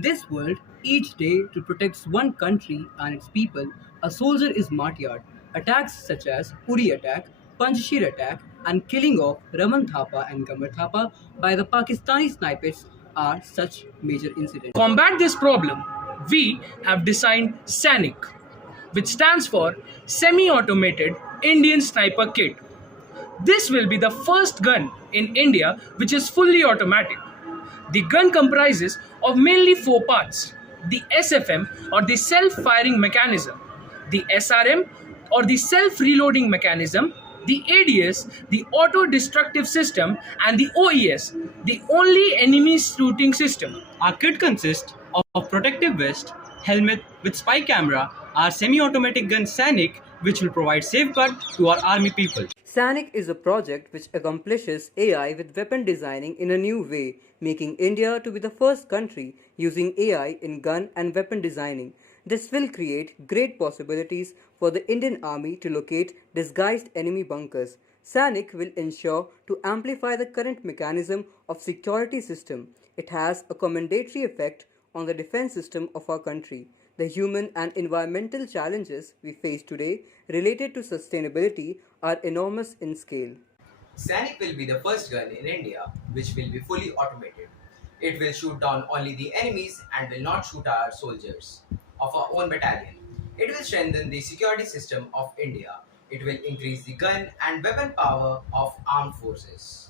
In this world, each day to protect one country and its people, a soldier is martyred. Attacks such as Uri attack, Panjshir attack, and killing of Raman Thapa and Gambar Thapa by the Pakistani snipers are such major incidents. To combat this problem, we have designed SAINIK, which stands for Semi-Automated Indian Sniper Kit. This will be the first gun in India which is fully automatic. The gun comprises of mainly four parts: the SFM or the self-firing mechanism, the SRM or the self-reloading mechanism, the ADS, the auto-destructive system, and the OES, the only enemy shooting system. Our kit consists of protective vest, helmet with spy camera, our semi-automatic gun SANIK, which will provide safeguard to our army people. SANIK is a project which accomplishes AI with weapon designing in a new way, making India to be the first country using AI in gun and weapon designing. This will create great possibilities for the Indian Army to locate disguised enemy bunkers. SANIK will ensure to amplify the current mechanism of security system. It has a commendatory effect on the defense system of our country. The human and environmental challenges we face today related to sustainability are enormous in scale. SANIK will be the first gun in India which will be fully automated. It will shoot down only the enemies and will not shoot our soldiers of our own battalion. It will strengthen the security system of India. It will increase the gun and weapon power of armed forces.